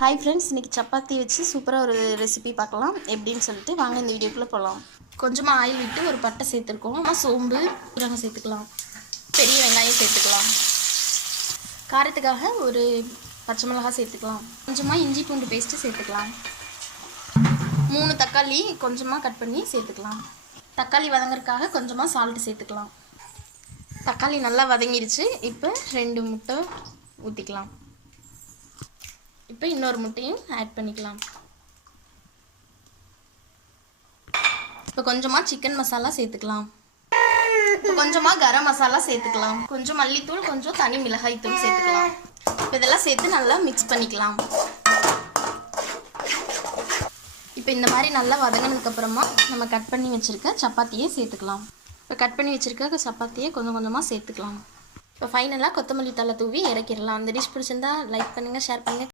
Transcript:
Hi friends, இன்றைக்கி சப்பாத்தி வச்சு சூப்பராக ஒரு ரெசிபி பார்க்கலாம். எப்படின்னு சொல்லிட்டு வாங்க இந்த வீடியோக்குள்ளே போகலாம். கொஞ்சமாக ஆயில் விட்டு ஒரு பட்டை சேர்த்துருக்கோம். சோம்பு சீரகம் சேர்த்துக்கலாம். பெரிய வெங்காயம் சேர்த்துக்கலாம். காரத்துக்காக ஒரு பச்சை மிளகாய் சேர்த்துக்கலாம். கொஞ்சமாக இஞ்சி பூண்டு பேஸ்ட்டு சேர்த்துக்கலாம். 3 தக்காளி கொஞ்சமாக கட் பண்ணி சேர்த்துக்கலாம். தக்காளி வதங்கிறதுக்காக கொஞ்சமாக சால்ட்டு சேர்த்துக்கலாம். தக்காளி நல்லா வதங்கிடுச்சு. இப்போ 2 முட்டை ஊற்றிக்கலாம். இப்போ இன்னொரு முட்டையும் ஆட் பண்ணிக்கலாம். இப்போ கொஞ்சமாக சிக்கன் மசாலா சேர்த்துக்கலாம். இப்போ கொஞ்சமாக கரம் மசாலா சேர்த்துக்கலாம். கொஞ்சம் மல்லித்தூள், கொஞ்சம் தனி மிளகாய் தூள் சேர்த்துக்கலாம். இப்போ இதெல்லாம் சேர்த்து நல்லா மிக்ஸ் பண்ணிக்கலாம். இப்போ இந்த மாதிரி நல்லா வதங்கினதுக்கப்புறமா நம்ம கட் பண்ணி வச்சுருக்க சப்பாத்தியை சேர்த்துக்கலாம். இப்போ கட் பண்ணி வச்சுருக்க சப்பாத்தியை கொஞ்சம் கொஞ்சமாக சேர்த்துக்கலாம். இப்போ ஃபைனலாக கொத்தமல்லி தழை தூவி இறக்கிடலாம். அந்த டிஷ் பிடிச்சிருந்தா லைக் பண்ணுங்கள், ஷேர் பண்ணுங்கள்.